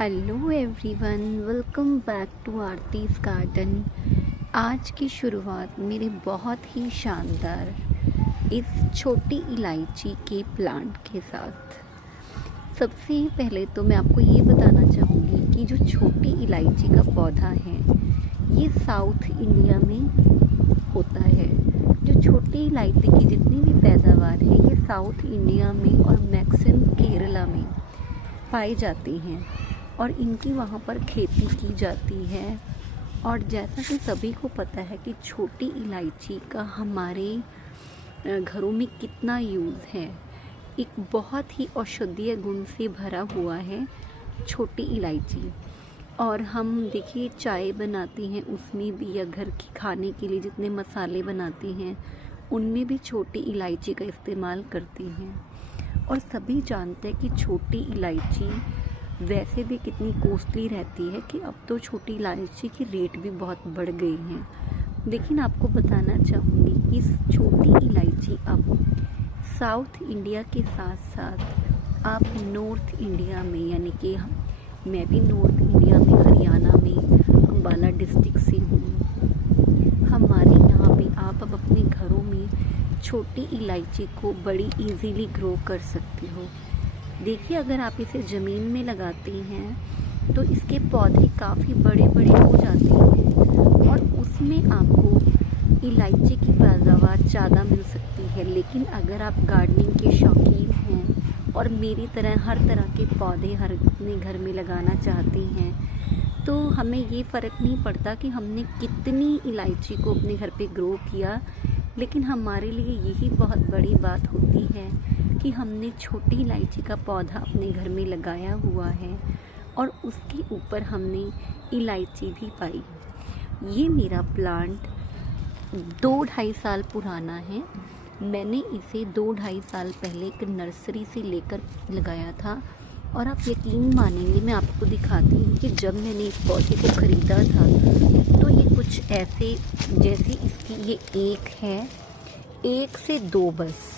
Hello everyone, welcome back to Aarti's garden. आज की शुरुआत मेरे बहुत ही शानदार इस छोटी इलायची के प्लांट के साथ। सबसे पहले तो मैं आपको ये बताना चाहूँगी कि जो छोटी इलायची का पौधा है ये साउथ इंडिया में होता है। जो छोटी इलायची की जितनी भी पैदावार है ये साउथ इंडिया में और मैक्सिमम केरला में पाई जाती हैं और इनकी वहाँ पर खेती की जाती है। और जैसा कि सभी को पता है कि छोटी इलायची का हमारे घरों में कितना यूज़ है, एक बहुत ही औषधीय गुण से भरा हुआ है छोटी इलायची। और हम देखिए चाय बनाते हैं उसमें भी, या घर की खाने के लिए जितने मसाले बनाते हैं उनमें भी छोटी इलायची का इस्तेमाल करते हैं। और सभी जानते हैं कि छोटी इलायची वैसे भी कितनी कॉस्टली रहती है कि अब तो छोटी इलायची की रेट भी बहुत बढ़ गई हैं। लेकिन आपको बताना चाहूँगी कि इस छोटी इलायची अब साउथ इंडिया के साथ साथ आप नॉर्थ इंडिया में, यानी कि मैं भी नॉर्थ इंडिया में हरियाणा में अम्बाला डिस्ट्रिक्ट से हूँ, हमारे यहाँ पे आप अब अपने घरों में छोटी इलायची को बड़ी इजीली ग्रो कर सकते हो। देखिए, अगर आप इसे ज़मीन में लगाते हैं तो इसके पौधे काफ़ी बड़े बड़े हो जाते हैं और उसमें आपको इलायची की पैदावार ज़्यादा मिल सकती है। लेकिन अगर आप गार्डनिंग के शौकीन हैं और मेरी तरह हर तरह के पौधे हर अपने घर में लगाना चाहते हैं तो हमें ये फ़र्क नहीं पड़ता कि हमने कितनी इलायची को अपने घर पे ग्रो किया। लेकिन हमारे लिए यही बहुत बड़ी बात होती है कि हमने छोटी इलायची का पौधा अपने घर में लगाया हुआ है और उसके ऊपर हमने इलायची भी पाई। ये मेरा प्लांट 2-2.5 साल पुराना है। मैंने इसे 2-2.5 साल पहले एक नर्सरी से लेकर लगाया था। और आप यकीन मानेंगे, मैं आपको दिखाती हूँ कि जब मैंने इस पौधे को ख़रीदा था तो ये कुछ ऐसे, जैसे इसकी ये एक है, 1 से 2 बस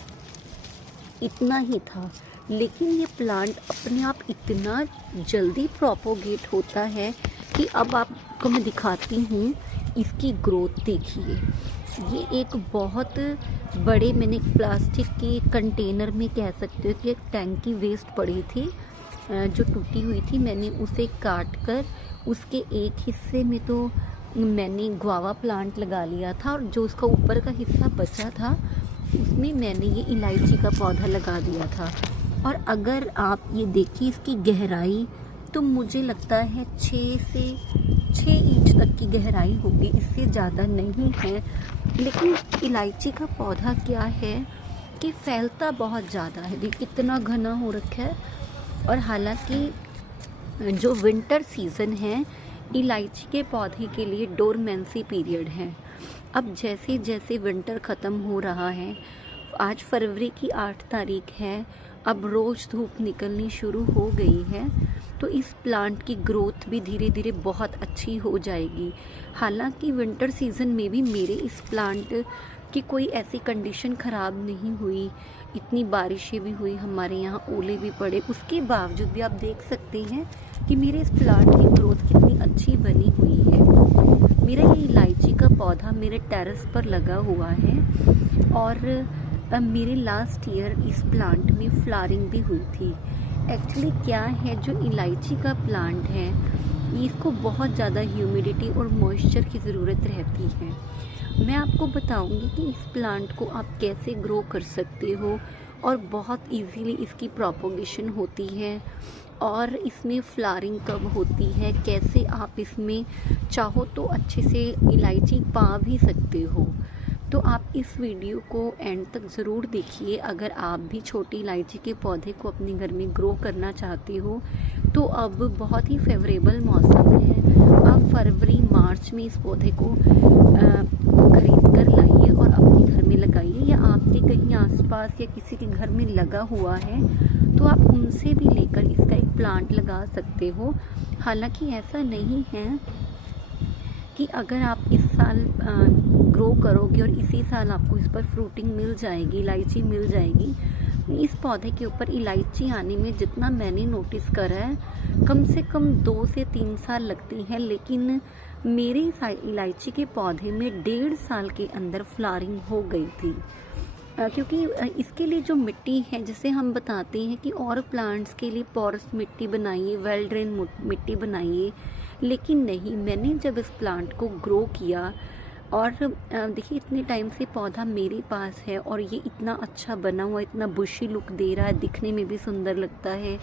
इतना ही था। लेकिन ये प्लांट अपने आप इतना जल्दी प्रोपोगेट होता है कि अब आपको मैं दिखाती हूँ इसकी ग्रोथ। देखिए, ये एक बहुत बड़े, मैंने एक प्लास्टिक के कंटेनर में कह सकते हो कि एक टैंकी वेस्ट पड़ी थी जो टूटी हुई थी। मैंने उसे काट कर उसके एक हिस्से में तो मैंने गुआवा प्लांट लगा लिया था और जो उसका ऊपर का हिस्सा बचा था उसमें मैंने ये इलायची का पौधा लगा दिया था। और अगर आप ये देखिए इसकी गहराई, तो मुझे लगता है 6 इंच तक की गहराई होगी, इससे ज़्यादा नहीं है। लेकिन इलायची का पौधा क्या है कि फैलता बहुत ज़्यादा है। देखिए कितना घना हो रखा है। और हालांकि जो विंटर सीज़न है इलायची के पौधे के लिए डोरमेंसी पीरियड है। अब जैसे जैसे विंटर ख़त्म हो रहा है, आज फरवरी की 8 तारीख है, अब रोज़ धूप निकलनी शुरू हो गई है, तो इस प्लांट की ग्रोथ भी धीरे धीरे बहुत अच्छी हो जाएगी। हालांकि विंटर सीज़न में भी मेरे इस प्लांट की कोई ऐसी कंडीशन ख़राब नहीं हुई। इतनी बारिशें भी हुई, हमारे यहाँ ओले भी पड़े, उसके बावजूद भी आप देख सकते हैं कि मेरे इस प्लांट की ग्रोथ कितनी अच्छी बनी हुई है। मेरा ये इलायची का पौधा मेरे टेरेस पर लगा हुआ है और मेरे लास्ट ईयर इस प्लांट में फ्लावरिंग भी हुई थी। एक्चुअली क्या है, जो इलायची का प्लांट है इसको बहुत ज़्यादा ह्यूमिडिटी और मॉइस्चर की ज़रूरत रहती है। मैं आपको बताऊंगी कि इस प्लांट को आप कैसे ग्रो कर सकते हो और बहुत इजीली इसकी प्रोपोगेशन होती है और इसमें फ्लावरिंग कब होती है, कैसे आप इसमें चाहो तो अच्छे से इलायची पा भी सकते हो। तो आप इस वीडियो को एंड तक ज़रूर देखिए। अगर आप भी छोटी इलायची के पौधे को अपने घर में ग्रो करना चाहते हो तो अब बहुत ही फेवरेबल मौसम है। आप फरवरी मार्च में इस पौधे को खरीद कर लाइए और अपने घर में लगाइए, या आपके कहीं आसपास या किसी के घर में लगा हुआ है तो आप उनसे भी लेकर इसका एक प्लांट लगा सकते हो। हालांकि ऐसा नहीं है कि अगर आप इस साल ग्रो करोगे और इसी साल आपको इस पर फ्रूटिंग मिल जाएगी, इलायची मिल जाएगी, इस पौधे के ऊपर इलायची आने में जितना मैंने नोटिस करा है, कम से कम 2 से 3 साल लगती हैं, लेकिन मेरे इलायची के पौधे में 1.5 साल के अंदर फ्लावरिंग हो गई थी। क्योंकि इसके लिए जो मिट्टी है, जिसे हम बताते हैं कि और प्लांट्स के लिए पोरस मिट्टी बनाइए, वेल ड्रेन मिट्टी बनाइए, लेकिन नहीं, मैंने जब इस प्लांट को ग्रो किया और देखिए इतने टाइम से पौधा मेरे पास है और ये इतना अच्छा बना हुआ, इतना बुशी लुक दे रहा है, दिखने में भी सुंदर लगता है।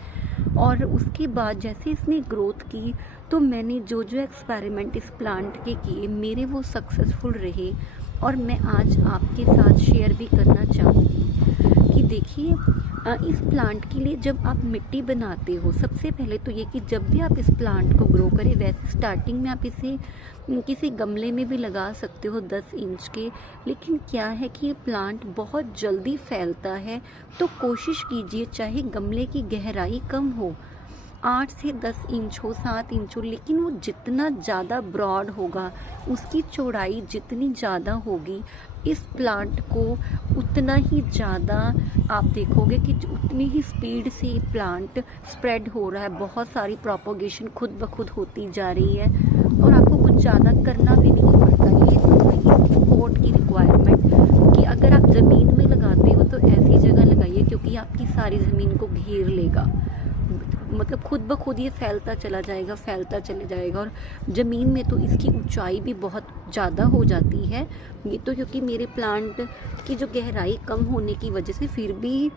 और उसके बाद जैसे इसने ग्रोथ की तो मैंने जो जो एक्सपेरिमेंट इस प्लांट के किए, मेरे वो सक्सेसफुल रहे और मैं आज आपके साथ शेयर भी करना चाहूँगी कि देखिए इस प्लांट के लिए जब आप मिट्टी बनाते हो, सबसे पहले तो ये कि जब भी आप इस प्लांट को ग्रो करें, वैसे स्टार्टिंग में आप इसे किसी गमले में भी लगा सकते हो 10 इंच के, लेकिन क्या है कि ये प्लांट बहुत जल्दी फैलता है, तो कोशिश कीजिए चाहे गमले की गहराई कम हो, 8 से 10 इंच हो, 7 इंच हो, लेकिन वो जितना ज़्यादा ब्रॉड होगा, उसकी चौड़ाई जितनी ज़्यादा होगी, इस प्लांट को उतना ही ज़्यादा आप देखोगे कि उतनी ही स्पीड से प्लांट स्प्रेड हो रहा है, बहुत सारी प्रोपोगेशन खुद ब खुद होती जा रही है और आपको कुछ ज़्यादा करना भी नहीं पड़ता। ये तो इसकी पोर्ट की रिक्वायरमेंट कि अगर आप ज़मीन में लगाते हो तो ऐसी जगह लगाइए क्योंकि आपकी सारी ज़मीन को घेर लेगा, मतलब खुद ब खुद ये फैलता चला जाएगा और ज़मीन में तो इसकी ऊंचाई भी बहुत ज़्यादा हो जाती है। ये तो क्योंकि मेरे प्लांट की जो गहराई कम होने की वजह से फिर भी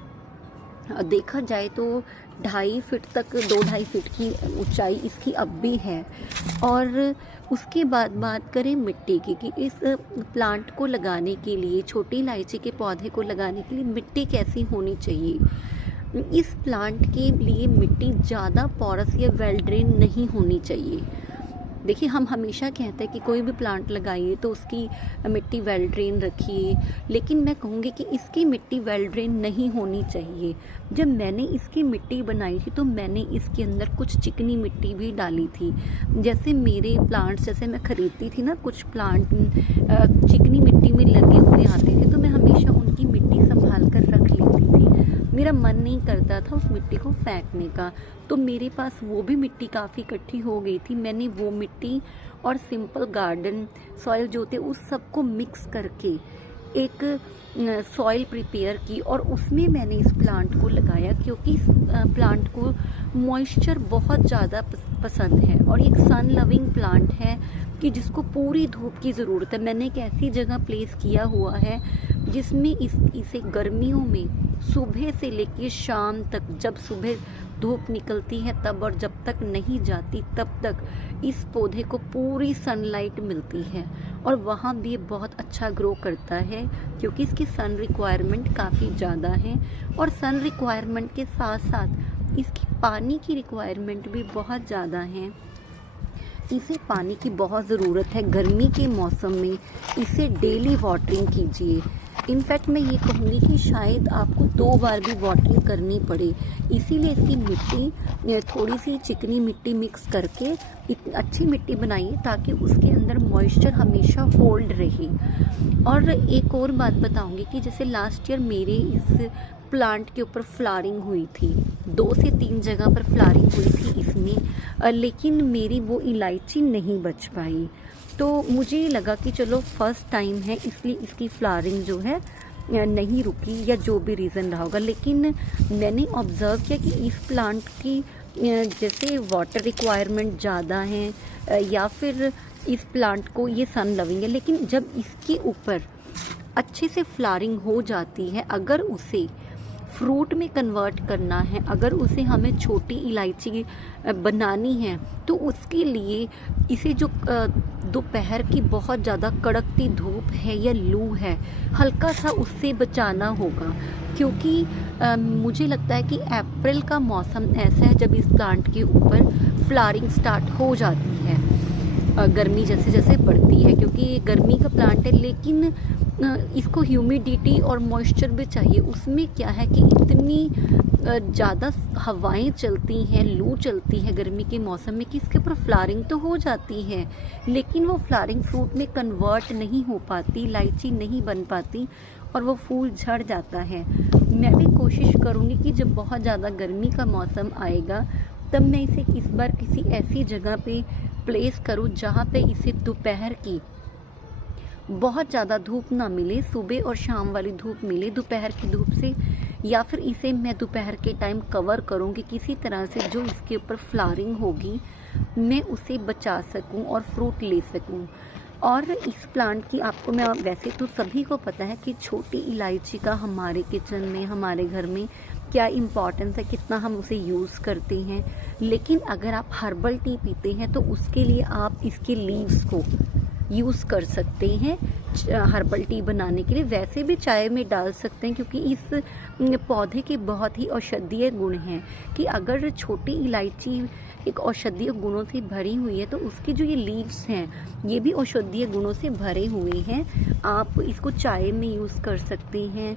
देखा जाए तो 2.5 फीट तक 2-2.5 फीट की ऊंचाई इसकी अब भी है। और उसके बाद बात करें मिट्टी की कि इस प्लांट को लगाने के लिए, छोटी इलायची के पौधे को लगाने के लिए मिट्टी कैसी होनी चाहिए। इस प्लांट के लिए मिट्टी ज़्यादा पोरस या वेल ड्रेन नहीं होनी चाहिए। देखिए हम हमेशा कहते हैं कि कोई भी प्लांट लगाइए तो उसकी मिट्टी वेल ड्रेन रखिए, लेकिन मैं कहूँगी कि इसकी मिट्टी वेल ड्रेन नहीं होनी चाहिए। जब मैंने इसकी मिट्टी बनाई थी तो मैंने इसके अंदर कुछ चिकनी मिट्टी भी डाली थी। जैसे मेरे प्लांट्स, जैसे मैं ख़रीदती थी ना, कुछ प्लांट चिकनी मिट्टी में लगे हुए आते थे, तो मैं हमेशा उनकी मिट्टी संभाल कर रख लेती थी। मेरा मन नहीं करता था उस मिट्टी को फेंकने का, तो मेरे पास वो भी मिट्टी काफ़ी इकट्ठी हो गई थी। मैंने वो मिट्टी और सिंपल गार्डन सॉइल जो थे उस सबको मिक्स करके एक सॉइल प्रिपेयर की और उसमें मैंने इस प्लांट को लगाया, क्योंकि इस प्लांट को मॉइस्चर बहुत ज़्यादा पसंद है और एक सन लविंग प्लांट है कि जिसको पूरी धूप की ज़रूरत है। मैंने एक ऐसी जगह प्लेस किया हुआ है जिसमें इसे गर्मियों में सुबह से लेकर शाम तक, जब सुबह धूप निकलती है तब और जब तक नहीं जाती तब तक इस पौधे को पूरी सनलाइट मिलती है और वहाँ भी बहुत अच्छा ग्रो करता है, क्योंकि इसकी सन रिक्वायरमेंट काफ़ी ज़्यादा है और सन रिक्वायरमेंट के साथ साथ इसकी पानी की रिक्वायरमेंट भी बहुत ज़्यादा है। इसे पानी की बहुत ज़रूरत है। गर्मी के मौसम में इसे डेली वाटरिंग कीजिए। इनफैक्ट मैं ये कहूँगी कि शायद आपको 2 बार भी वाटरिंग करनी पड़े, इसीलिए इसकी मिट्टी थोड़ी सी चिकनी मिट्टी मिक्स करके अच्छी मिट्टी बनाइए ताकि उसके अंदर मॉइस्चर हमेशा होल्ड रहे। और एक और बात बताऊँगी कि जैसे लास्ट ईयर मेरे इस प्लांट के ऊपर फ्लावरिंग हुई थी, 2 से 3 जगह पर फ्लावरिंग हुई थी इसमें, लेकिन मेरी वो इलायची नहीं बच पाई। तो मुझे लगा कि चलो फर्स्ट टाइम है इसलिए इसकी फ्लावरिंग जो है नहीं रुकी, या जो भी रीज़न रहा होगा। लेकिन मैंने ऑब्ज़र्व किया कि इस प्लांट की जैसे वाटर रिक्वायरमेंट ज़्यादा है या फिर इस प्लांट को ये सन लविंग है, लेकिन जब इसके ऊपर अच्छे से फ्लावरिंग हो जाती है, अगर उसे फ्रूट में कन्वर्ट करना है, अगर उसे हमें छोटी इलायची बनानी है, तो उसके लिए इसे जो दोपहर की बहुत ज़्यादा कड़कती धूप है या लू है, हल्का सा उससे बचाना होगा। क्योंकि मुझे लगता है कि अप्रैल का मौसम ऐसा है जब इस प्लांट के ऊपर फ्लावरिंग स्टार्ट हो जाती है, गर्मी जैसे जैसे बढ़ती है, क्योंकि गर्मी का प्लांट है, लेकिन इसको ह्यूमिडिटी और मॉइस्चर भी चाहिए। उसमें क्या है कि इतनी ज़्यादा हवाएं चलती हैं, लू चलती है गर्मी के मौसम में कि इसके ऊपर फ्लावरिंग तो हो जाती है, लेकिन वो फ्लावरिंग फ्रूट में कन्वर्ट नहीं हो पाती, इलायची नहीं बन पाती और वो फूल झड़ जाता है। मैं भी कोशिश करूँगी कि जब बहुत ज़्यादा गर्मी का मौसम आएगा तब मैं इसे इस बार किसी ऐसी जगह पे प्लेस करूँ जहाँ पे इसे दोपहर की बहुत ज़्यादा धूप ना मिले, सुबह और शाम वाली धूप मिले दोपहर की धूप से, या फिर इसे मैं दोपहर के टाइम कवर करूँगी किसी तरह से जो इसके ऊपर फ्लावरिंग होगी मैं उसे बचा सकूँ और फ्रूट ले सकूँ। और इस प्लांट की आपको मैं वैसे तो सभी को पता है कि छोटी इलायची का हमारे किचन में, हमारे घर में क्या इम्पोर्टेंस है, कितना हम उसे यूज़ करते हैं। लेकिन अगर आप हर्बल टी पीते हैं तो उसके लिए आप इसके लीव्स को यूज़ कर सकते हैं हर्बल टी बनाने के लिए। वैसे भी चाय में डाल सकते हैं क्योंकि इस पौधे के बहुत ही औषधीय गुण हैं कि अगर छोटी इलायची एक औषधीय गुणों से भरी हुई है तो उसके जो ये लीव्स हैं ये भी औषधीय गुणों से भरे हुए हैं। आप इसको चाय में यूज़ कर सकते हैं,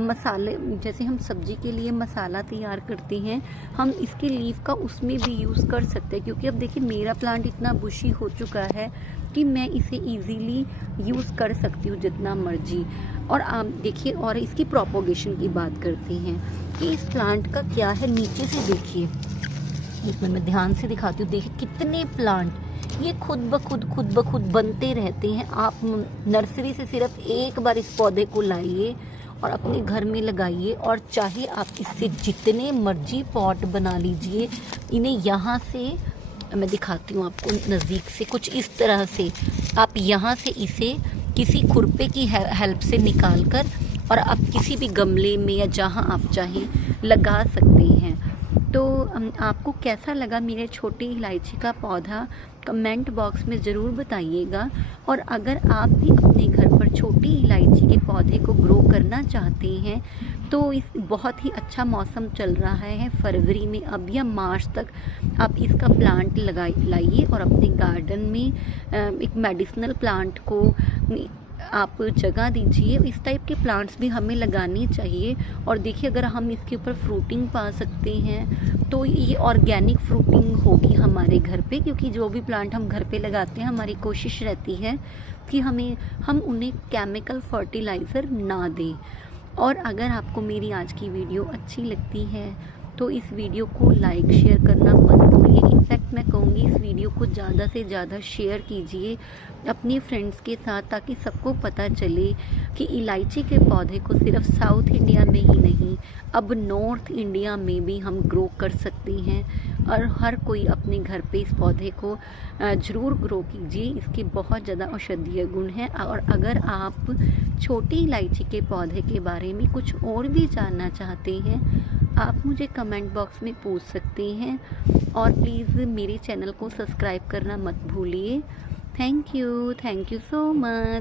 मसाले जैसे हम सब्जी के लिए मसाला तैयार करते हैं हम इसके लीफ का उसमें भी यूज़ कर सकते हैं। क्योंकि अब देखिए मेरा प्लांट इतना बुशी हो चुका है कि मैं इसे इजीली यूज़ कर सकती हूँ जितना मर्जी। और आप देखिए, और इसकी प्रोपोगेशन की बात करते हैं कि इस प्लांट का क्या है। नीचे से देखिए, इसमें मैं ध्यान से दिखाती हूँ, देखिए कितने प्लांट ये खुद ब खुद बनते रहते हैं। आप नर्सरी से सिर्फ एक बार इस पौधे को लाइए और अपने घर में लगाइए और चाहे आप इससे जितने मर्जी पॉट बना लीजिए। इन्हें यहाँ से मैं दिखाती हूँ आपको नज़दीक से, कुछ इस तरह से आप यहाँ से इसे किसी खुरपे की हेल्प से निकाल कर और आप किसी भी गमले में या जहाँ आप चाहें लगा सकते हैं। तो आपको कैसा लगा मेरे छोटी इलायची का पौधा कमेंट बॉक्स में ज़रूर बताइएगा। और अगर आप भी अपने घर पर छोटी इलायची के पौधे को ग्रो करना चाहते हैं तो इस बहुत ही अच्छा मौसम चल रहा है फरवरी में, अब या मार्च तक आप इसका प्लांट लाइए और अपने गार्डन में एक मेडिसिनल प्लांट को आप जगह दीजिए। इस टाइप के प्लांट्स भी हमें लगाने चाहिए। और देखिए अगर हम इसके ऊपर फ्रूटिंग पा सकते हैं तो ये ऑर्गेनिक फ्रूटिंग होगी हमारे घर पे, क्योंकि जो भी प्लांट हम घर पे लगाते हैं हमारी कोशिश रहती है कि हम उन्हें केमिकल फर्टिलाइज़र ना दें। और अगर आपको मेरी आज की वीडियो अच्छी लगती है तो इस वीडियो को लाइक शेयर करना मत भूलिए। इनफैक्ट मैं कहूँगी इस वीडियो को ज़्यादा से ज़्यादा शेयर कीजिए अपने फ्रेंड्स के साथ, ताकि सबको पता चले कि इलायची के पौधे को सिर्फ साउथ इंडिया में ही नहीं अब नॉर्थ इंडिया में भी हम ग्रो कर सकते हैं। और हर कोई अपने घर पे इस पौधे को ज़रूर ग्रो कीजिए, इसके बहुत ज़्यादा औषधीय गुण हैं। और अगर आप छोटी इलायची के पौधे के बारे में कुछ और भी जानना चाहते हैं आप मुझे कमेंट बॉक्स में पूछ सकते हैं। और प्लीज़ मेरे चैनल को सब्सक्राइब करना मत भूलिए। Thank you so much.